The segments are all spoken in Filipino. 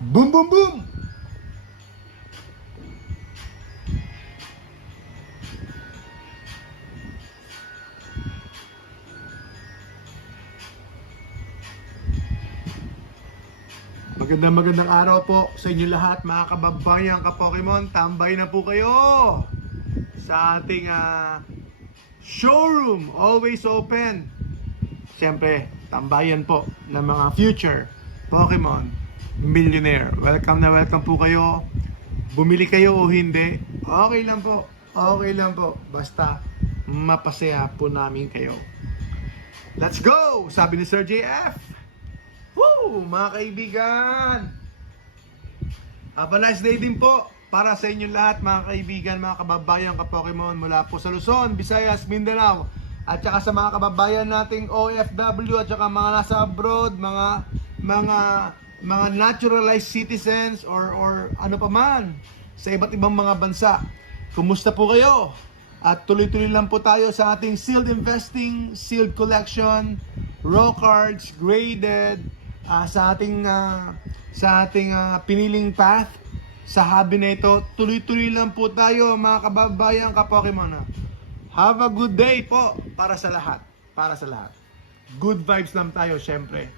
Boom, boom, boom! Magandang araw po sa inyo lahat mga kababayan ka-Pokemon. Tambay na po kayo sa ating showroom. Always open. Siyempre, tambayan po ng mga future Pokemon millionaire. Welcome na welcome po kayo. Bumili kayo o hindi, okay lang po. Okay lang po. Basta mapasaya po namin kayo. Let's go! Sabi ni Sir JF. Woo! Mga kaibigan! Have a nice day din po para sa inyo lahat mga kaibigan, mga kababayan ka-Pokemon mula po sa Luzon, Visayas, Mindanao at saka sa mga kababayan nating OFW at saka mga nasa abroad, mga naturalized citizens or ano pa man sa iba't ibang mga bansa. Kumusta po kayo? At tuloy-tuloy lang po tayo sa ating sealed investing, sealed collection, raw cards, graded, sa ating piniling path sa hobby na ito. Tuloy-tuloy lang po tayo mga kababayan ka-Pokemon. Have a good day po para sa lahat. Para sa lahat. Good vibes lang tayo syempre.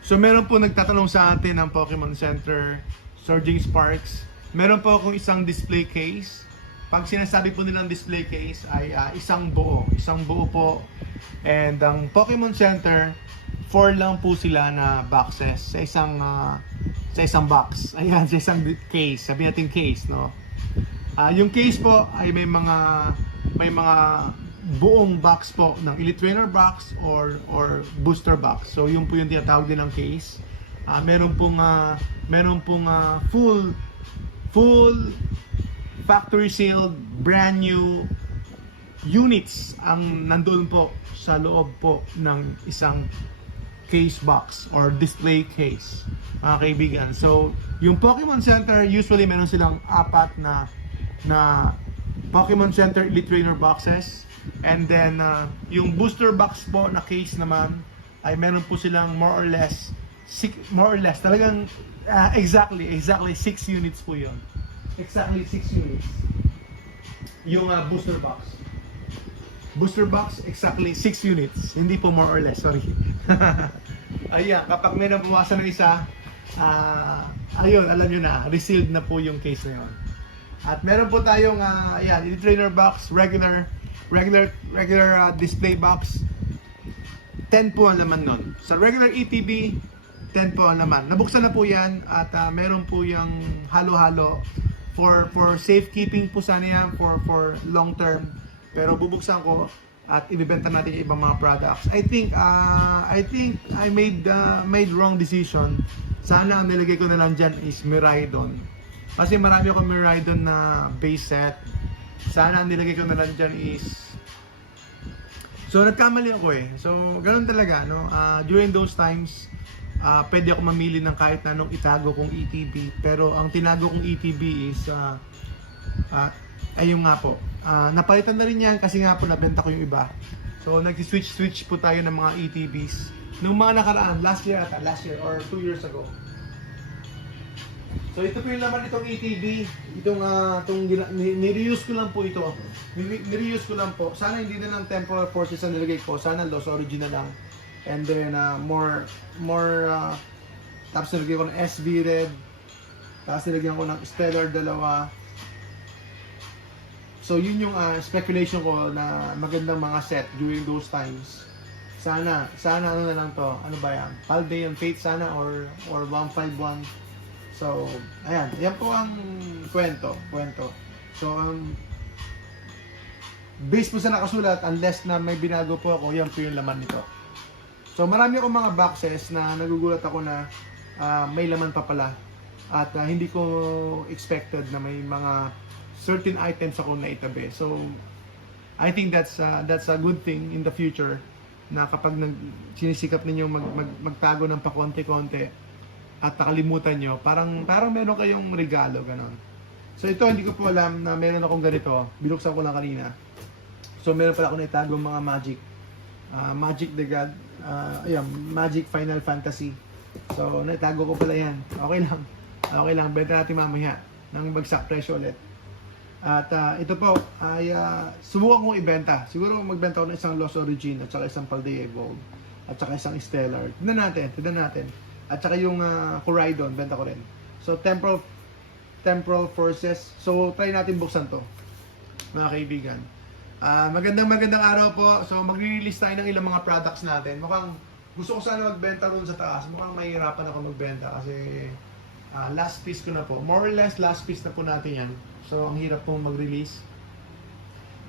So meron po nagtatanong sa atin ng Pokemon Center, Surging Sparks. Meron po akong isang display case. Pag sinasabi po nilang display case ay isang buo po. And ang Pokemon Center, 4 lang po sila na boxes sa isang box. Ayan, sa isang case. Sabi natin case, no? Yung case po ay may mga buong box po ng Elite Trainer box or booster box. So yun po yung tinatawag din ng case. Meron pong full factory sealed brand new units ang nandoon po sa loob po ng isang case box or display case, mga kaibigan. So yung Pokemon Center usually meron silang 4 na Pokemon Center Elite Trainer boxes, and then yung booster box po na case naman ay meron po silang more or less talagang exactly 6 units po yun. Exactly 6 units yung booster box. Booster box, exactly 6 units. Hindi po more or less, sorry. Ayan, kapag may nabawasan ng isa, ayun, alam nyo na, resealed na po yung case na yun. At meron po tayong, ayan, Elite Trainer box, regular display box. 10 po ang laman nun. Sa regular ETB, 10 po ang laman. Nabuksan na po yan at meron po yung halo-halo for safekeeping po sana yan, for long term. Pero bubuksan ko at ibibenta natin yung ibang mga products. I think I made wrong decision. Sana ang nilagay ko na lang dyan is Miraidon. Kasi marami akong Miraidon na base set. Sana ang nilagay ko na lang dyan is... So nagkamali ako eh. So ganun talaga, no? During those times, pwede ako mamili ng kahit na anong itago kong ETB. Pero ang tinago kong ETB is ayun nga po. Napalitan na rin yan kasi nga po nabenta ko yung iba. So nag-switch po tayo ng mga ETBs nung mga nakaraan, last year or 2 years ago. So ito po yung laman nitong ETB. Ni-reuse ko lang po ito. Ni-reuse ko lang po. Sana hindi na lang Temporal Forces ang nilagay ko. Sana Lost Origin na lang. And then more tapos nilagyan ko ng SB Red. Tapos nilagyan ko ng Stellar 2. So yun yung speculation ko na magandang mga set during those times. Sana ano na lang to, ano ba yan? Paldean Fate sana or 151. So ayan, yan po ang kwento. So based po sa nakasulat, unless na may binago po ako, yan po yung laman nito. So marami akong mga boxes na nagugulat ako na may laman pa pala. At hindi ko expected na may mga certain items ako na itabi. So I think that's a good thing in the future na kapag sinisikap ninyo magtago ng pakonti-konti at nakalimutan nyo, parang meron kayong regalo, ganon. So ito, hindi ko po alam na meron akong ganito. Binuksan ko lang kanina. So meron pala ako na itago mga magic Magic the God. Ayan, Magic Final Fantasy. So, natago ko pala yan. Okay lang. Okay lang. Benta natin mamaya ng bagsak presyo ulit. At ito po ay subukan kong ibenta. Siguro magbenta ko ng isang Lost Origin at saka isang Paldea Gold at saka isang Stellar. Tignan natin. At saka yung Coridon, benta ko rin. So, Temporal Forces. So, try natin buksan to, mga kaibigan. Magandang araw po. So, magre-release tayo ng ilang mga products natin. Mukhang gusto ko sana magbenta ron sa taas. Mukhang mahirapan ako magbenta kasi last piece ko na po. More or less, last piece na po natin yan. So, ang hirap pong mag-release.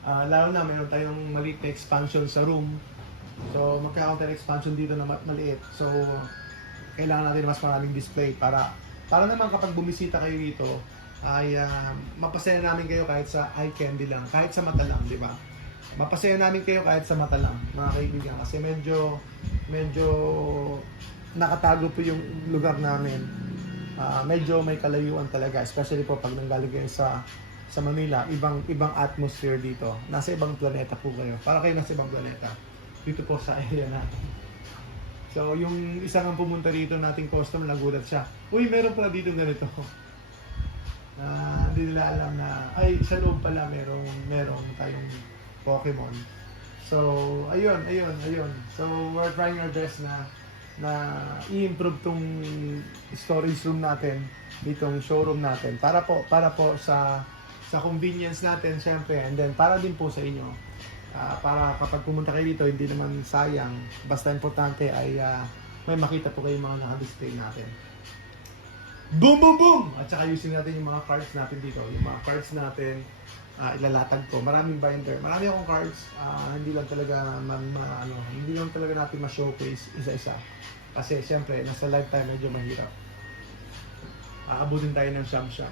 Lalo na, mayroon tayong maliit na expansion sa room. So, magkakaroon tayo ng expansion dito na maliit. So, kailangan natin mas maraming display para naman kapag bumisita kayo dito, ay mapasaya namin kayo kahit sa eye candy lang, kahit sa mata lang, di ba? Mapasaya namin kayo kahit sa mata lang, mga kaibigan, kasi medyo nakatago po yung lugar namin. Medyo may kalayuan talaga, especially po pag nanggaling kayo sa Manila, ibang atmosphere dito. Nasa ibang planeta po kayo. Para kayo nasa ibang planeta. Dito po sa area natin. So, yung isang ang pumunta dito nating customer, nagulat siya. Uy, meron pala dito ganito. Hindi nila alam na, ay, sa loob pala merong tayong Pokemon. So, ayun. So, we're trying our best na i-improve tong storage room natin, ditong showroom natin, para po sa convenience natin, syempre, and then para din po sa inyo. Para kapag pumunta kayo dito, hindi naman sayang. Basta importante ay may makita po kayo mga naka-display natin. Boom, boom, boom! At saka using natin yung mga cards natin dito. Yung mga cards natin, ilalatag ko. Maraming binder. Marami akong cards. Hindi lang talaga natin ma-showcase isa-isa. Kasi siyempre, nasa lifetime medyo mahirap. Aabutin tayo ng siyam-siyam.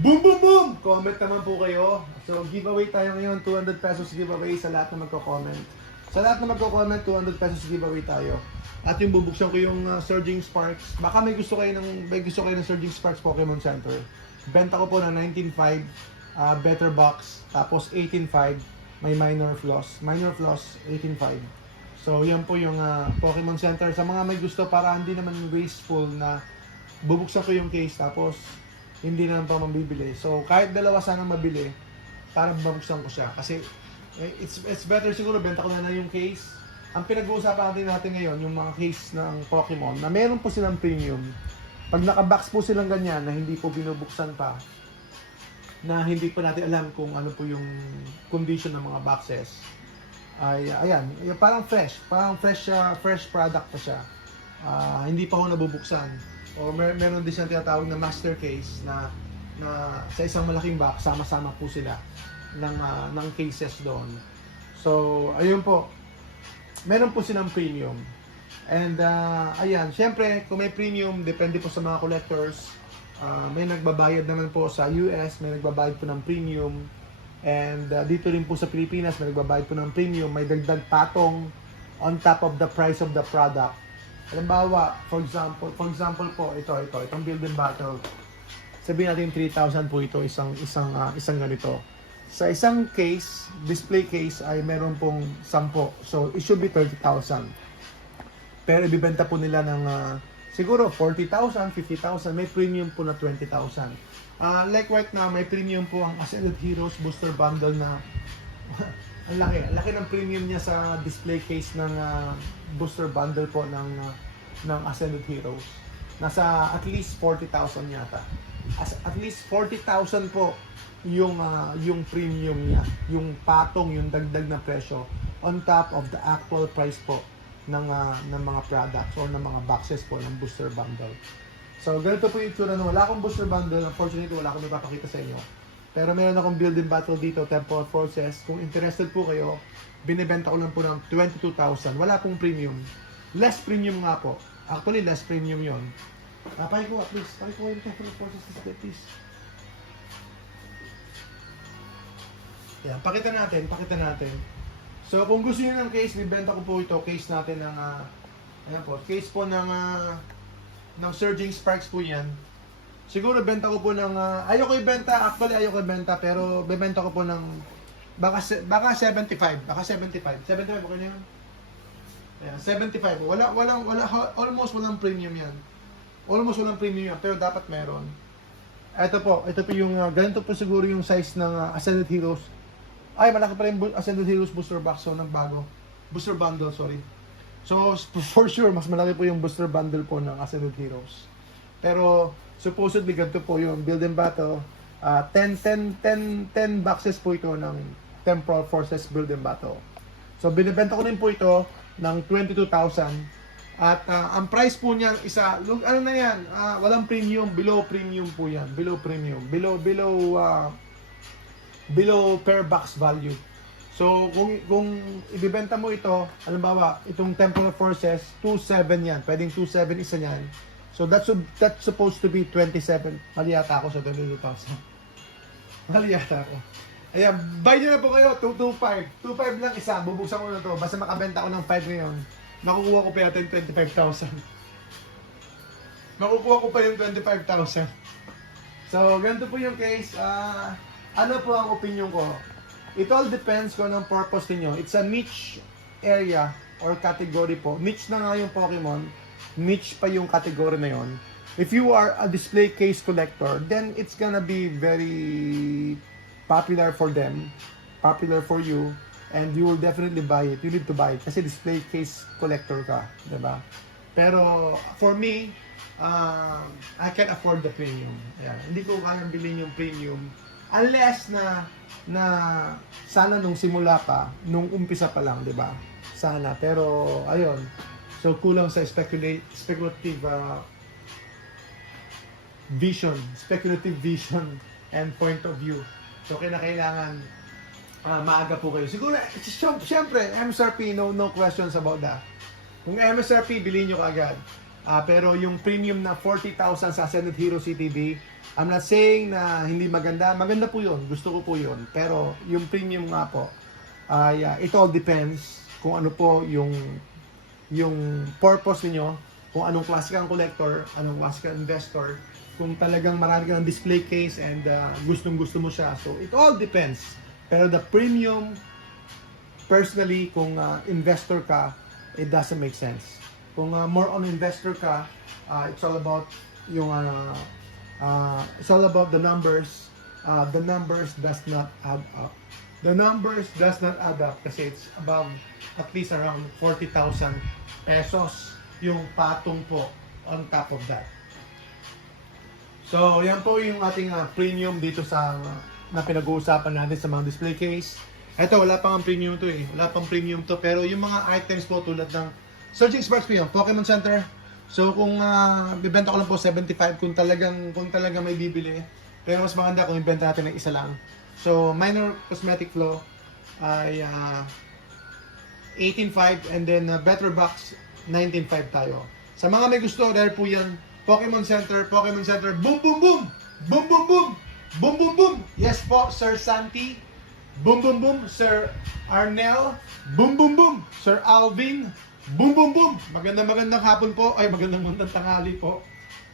Boom, boom, boom! Comment naman po kayo. So, giveaway tayo ngayon. 200 pesos giveaway sa lahat na magko-comment. Sa lahat na magko-comment, 200 pesos giveaway tayo. At yung bubuksan ko yung Surging Sparks. Baka may gusto kayo ng Surging Sparks Pokemon Center. Benta ko po ng 19.5 better box. Tapos 18.5 may minor floss. Minor floss 18.5. So yan po yung Pokemon Center. Sa mga may gusto para hindi naman wasteful na bubuksan ko yung case tapos hindi na lang pa mabibili. So kahit dalawa sana mabili para babuksan ko siya. Kasi it's better siguro benta ko na yung case. Ang pinag-uusapan natin ngayon, yung mga case ng Pokemon, na meron po silang premium. Pag naka-box po silang ganyan, na hindi po binubuksan pa, na hindi pa natin alam kung ano po yung condition ng mga boxes, ay, ayan, parang fresh product pa siya. Hindi pa ako nabubuksan. O meron din siyang tinatawag na master case, na sa isang malaking box, sama-sama po sila ng cases doon. So, ayun po. Meron po silang premium. And ayan, syempre kung may premium, depende po sa mga collectors. May nagbabayad naman po sa US, may nagbabayad po ng premium. And dito rin po sa Pilipinas, may nagbabayad po ng premium. May dagdag patong on top of the price of the product. Halimbawa, for example po, itong Build and Battle. Sabihin natin 3,000 po ito, isang ganito. Sa isang case, display case ay meron pong 10. So, it should be 30,000. Pero ibibenta po nila ng siguro 40,000, 50,000. May premium po na 20,000. Like right now, may premium po ang Ascended Heroes Booster Bundle na ang laki ng premium niya sa display case ng Booster Bundle po ng Ascended Heroes. Nasa at least 40,000 yata. At least 40,000 po yung premium niya, yung patong, yung dagdag na presyo on top of the actual price po ng mga products or ng mga boxes po ng booster bundle. So ganito po yung itsura. Wala akong booster bundle, unfortunately wala akong mapapakita sa inyo. Pero meron akong Build and Battle dito, Temporal Forces. Kung interested po kayo, binibenta ko lang po ng 22,000. Wala pong premium. Less premium nga po. Actually, less premium yon. Pakikuha, please. Pakikuha yung Temporal Forces display, please. Yan, pakita natin. So, kung gusto niyo ng case, bibenta ko po ito. Case natin ng, ayan po, case po ng Surging Sparks po yan. Siguro, benta ko po ng, ayoko ibenta, pero bibenta ko po ng, baka 75. 75, okay na yun? Ayan, 75. Almost walang premium yan. Almost walang premium yan, pero dapat meron. Ito po yung, ganito po siguro yung size ng Ascended Heroes. Ay, malaki pa rin Ascended Heroes booster box, so nagbago. Booster bundle, sorry. So, for sure, mas malaki po yung booster bundle po ng Ascended Heroes. Pero, supposedly, ganito po yung Build and Battle. 10 boxes po ito ng Temporal Forces Build and Battle. So, binibenta ko rin po ito ng 22,000. At ang price po niyan isa, look, ano na yan, walang premium, below premium po yan. Below premium. Below per box value. So, kung ibibenta mo ito, halimbawa, itong Temporal Forces, 2.7 yan. Pwedeng 2.7 isa yan. So, that's supposed to be 27. Mali yata ako sa 22,000. Mali yata ako. Ayan, buy nyo na po kayo, 2.5. 2.5 lang isa, bubuksan ko na to. Basta makabenta ko ng 5 ngayon, makukuha ko pa natin 25,000. Makukuha ko pa yung 25,000. So, ganito po yung case. Ano po ang opinion ko? It all depends kung anong purpose niyo. It's a niche area or category po. Niche na nga yung Pokemon. Niche pa yung category na yon. If you are a display case collector, then it's gonna be very popular for them, popular for you, and you will definitely buy it. You need to buy it kasi display case collector ka, diba? Pero for me, I can afford the premium. Yeah, hindi ko kayang bilhin yung premium unless na sana nung simula pa, nung umpisa pa lang, diba? Sana. Pero ayun. So kulang sa speculative vision and point of view. So kailangan maaga po kayo. Siguro, syempre, MSRP, no questions about that. Kung MSRP, bilhin nyo kaagad. Pero yung premium na 40,000 sa Ascended Hero CTV, I'm not saying na hindi maganda. Maganda po yun. Gusto ko po yun. Pero yung premium nga po, it all depends kung ano po yung purpose niyo, kung anong klase kang collector, anong klase kang investor, kung talagang marami ka ng display case and gustong-gusto mo siya. So, it all depends. Pero the premium, personally, kung investor ka, it doesn't make sense. Kung more on investor ka, it's all about yung it's all about the numbers. The numbers does not add up. The numbers does not add up kasi it's above at least around 40,000 pesos yung patong po on top of that. So, yan po yung ating premium dito sa na pinag-uusapan natin sa mga display case. Ito, wala pang premium to eh. Wala pang premium to. Pero yung mga items po tulad ng Surging Sparks po yun, Pokemon Center. So, kung bibenta ko lang po 75 kung talagang may bibili. Pero mas maganda kung ibenta natin ng isa lang. So, minor cosmetic flow ay 18.5 and then better box 19.5 tayo. Sa mga may gusto, dahil po yan Pokemon Center, boom, boom, boom! Boom, boom, boom! Boom, boom, boom! Yes po, Sir Santi. Boom, boom, boom! Sir Arnel. Boom, boom, boom! Sir Alvin. Boom, boom, boom! Magandang hapon po. Ay, magandang tanghali po.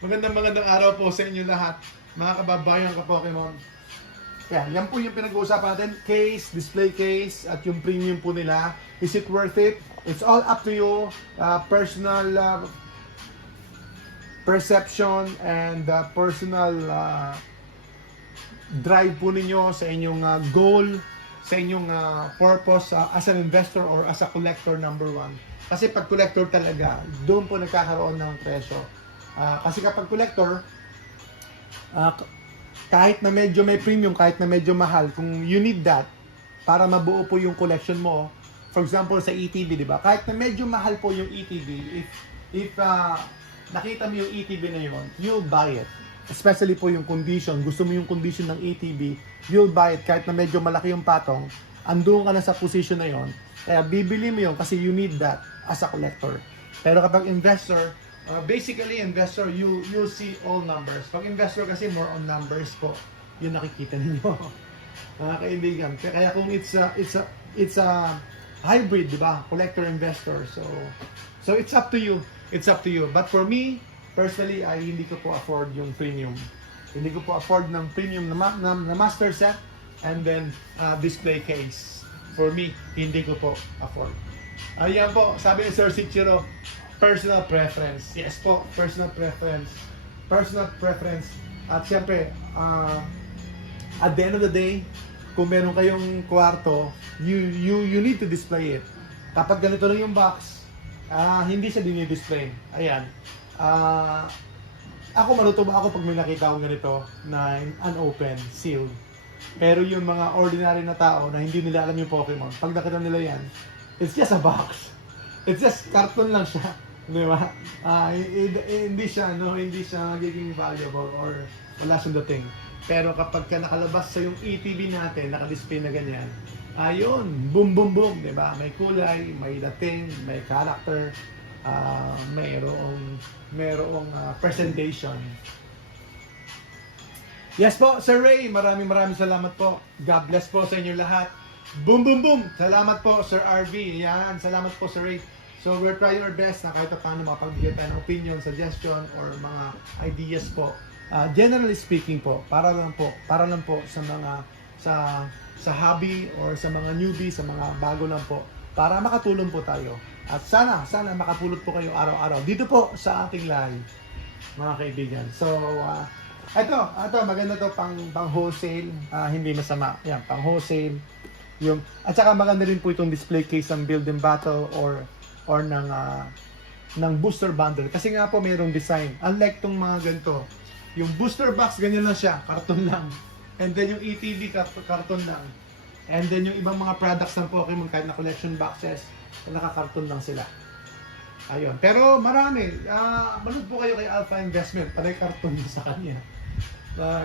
Magandang araw po sa inyo lahat. Mga kababayan ka Pokemon. Yan po yung pinag-uusapan natin. Case, display case, at yung premium po nila. Is it worth it? It's all up to you. Personal perception and personal drive po ninyo sa inyong goal, sa inyong purpose as an investor or as a collector number one. Kasi pag collector talaga, doon po nagkakaroon ng presyo. Kasi kapag collector, kahit na medyo may premium, kahit na medyo mahal, kung you need that para mabuo po yung collection mo, for example sa ETB, di ba? Kahit na medyo mahal po yung ETB, if nakita mo yung ETB na yun, you'll buy it. Especially po yung condition, gusto mo yung condition ng ETB, you'll buy it kahit na medyo malaki yung patong, andun ka na sa position na yun, kaya bibili mo yun kasi you need that as a collector. Pero kapag investor, basically investor, you'll see all numbers. Pag investor kasi more on numbers po, yung nakikita ninyo. Mga kaibigan. Kaya kung it's a hybrid, di ba? Collector investor. So it's up to you. It's up to you. But for me, personally, ay hindi ko po afford yung premium. Hindi ko po afford ng premium na master set and then display case. For me, hindi ko po afford. Ayan po, sabi ni Sir Sichiro, personal preference. Yes po, personal preference. Personal preference. At syempre, at the end of the day, kung meron kayong kwarto, you need to display it. Kapag ganito lang yung box, hindi siya dinidisplay. Ayan. Ako maluto ba ako pag may nakita akong ganito na unopened, sealed. Pero yung mga ordinary na tao na hindi nila alam yung Pokemon, pag nakita nila yan, it's just a box. It's just carton lang siya. Di ba? Hindi siya magiging valuable or wala siyang dating. Pero kapag ka nakalabas sa yung ETB natin, nakadisplay na ganyan, ayun, boom, boom, boom, di ba? May kulay, may dating, may character, mayroong presentation. Yes po, Sir Ray, maraming salamat po. God bless po sa inyo lahat. Boom, boom, boom! Salamat po, Sir RV. Yan, salamat po, Sir Ray. So, we're trying our best na kahit paano makapagbigay tayo ng opinion, suggestion, or mga ideas po. Generally speaking po, para lang po sa mga sa hobby or sa mga newbie, sa mga bago lang po, para makatulong po tayo. At sana makapulot po kayo araw-araw dito po sa ating live, mga kaibigan. So, ito maganda to pang wholesale, hindi masama. Yan, pang wholesale. At saka maganda rin po itong display case ng Build and Battle or ng booster bundle. Kasi nga po mayroong design. Unlike tong mga ganito, yung booster box ganyan lang siya, karton lang. And then yung ETB karton lang. And then yung ibang mga products ng Pokemon kahit na collection boxes, nakakarton lang sila. Ayun. Pero marami. Manood po kayo kay Alpha Investment, panay karton yun sa kanya.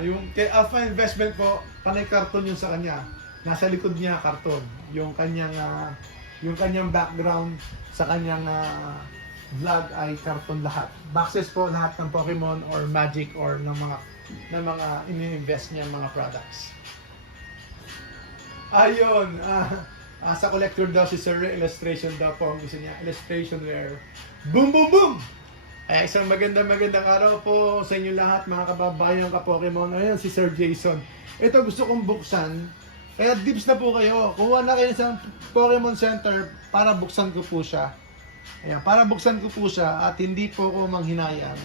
Yung kay Alpha Investment po, panay karton yun sa kanya. Nasa likod niya karton. Yung kanyang background sa kanyang vlog ay karton lahat. Boxes po lahat ng Pokemon or Magic or ng mga ini-invest niya mga products. Ayun, sa collector daw si Sir Ray, illustration daw po ang gusto niya. Illustration where boom boom boom! Isang magandang araw po sa inyo lahat mga kababayan ka-Pokemon. Ayun si Sir Jason. Ito gusto kong buksan. Kaya dips na po kayo. Kuha na kayo sa Pokemon Center para buksan ko po siya. Ayan, para buksan ko po siya at hindi po ako manghinayang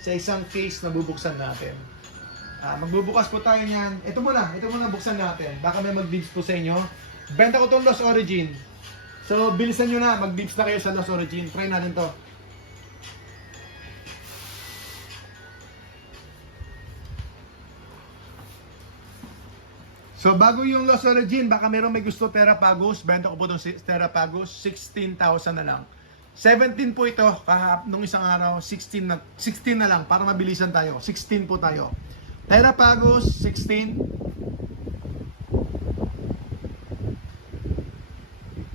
sa isang case na bubuksan natin. Magbubukas po tayo niyan. Ito muna buksan natin. Baka may mag-dips po sa inyo. Benta ko itong Lost Origin. So, bilisan nyo na. Mag-dips na kayo sa Lost Origin. Try natin to. So, bago yung Lost Origin, baka merong may gusto Terrapagos. Benta ko po itong Terrapagos. 16,000 na lang. 17 po ito. Nung isang araw, 16 na lang. Para mabilisan tayo. 16 po tayo. Terrapagos, 16.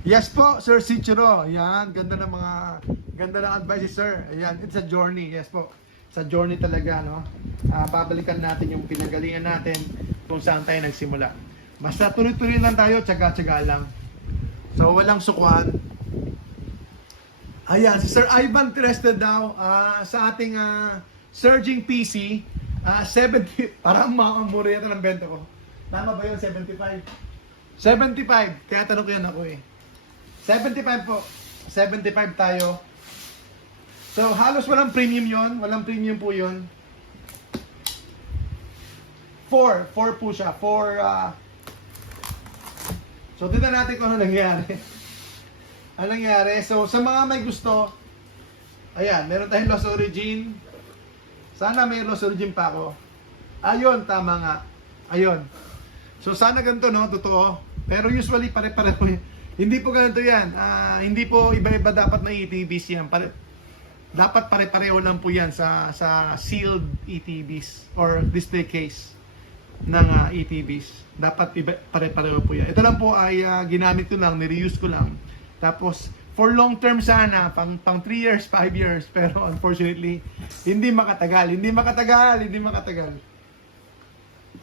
Yes po, Sir Sichiro. Yan, ganda ng advice, sir. Ayan, it's a journey. Yes po. Sa journey talaga, no? Babalikan natin yung pinagalingan natin kung saan tayo nagsimula. Basta tuloy-tuloy lang tayo, tsaga-tsaga lang. So, walang sukuan. Ayan, si Sir Ivan interested daw sa ating surging PC. 70, parang makamura yata ng benta ko. Tama ba yun? 75? 75, kaya tanong ko yan ako eh. 75 po. 75 tayo. So, halos walang premium yon. Walang premium po yon. 4 po siya. 4, so, tignan natin kung ano nangyari. Ano nangyari? So, sa mga may gusto, ayan, meron tayong Lost Origin. Sana may Lost Origin pa ako. Ayun, tama nga. Ayun. So, sana ganito, no? Totoo. Pero usually, pare-pareho yun. Hindi po ganito yan. Hindi po iba-iba dapat na ETBs yan. Dapat pare-pareho lang po yan sa sealed ETBs or display case ng ETBs. Dapat pare-pareho po yan. Ito lang po ay ginamit ko lang, nireuse ko lang. Tapos, for long term sana, pang 3 years, 5 years, pero unfortunately, hindi makatagal.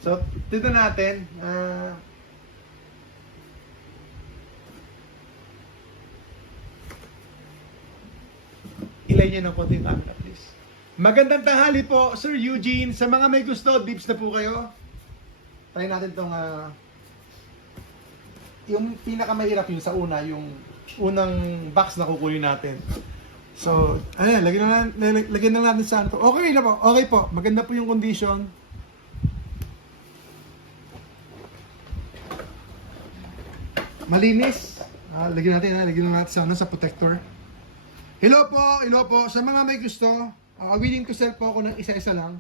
So, dito natin, ilay niyo ng konting camera, please. Magandang tanghali po, Sir Eugene. Sa mga may gusto, dips na po kayo. Try natin itong, yung pinakamahirap yung sa una, yung unang box na kukunin natin. So, ayan, lagyan na natin sa to. Okay na po, okay po. Maganda po yung condition. Malinis. Lagyan natin sa protector. Hello po. Sa mga may gusto, willing to sell po ako ng isa-isa lang.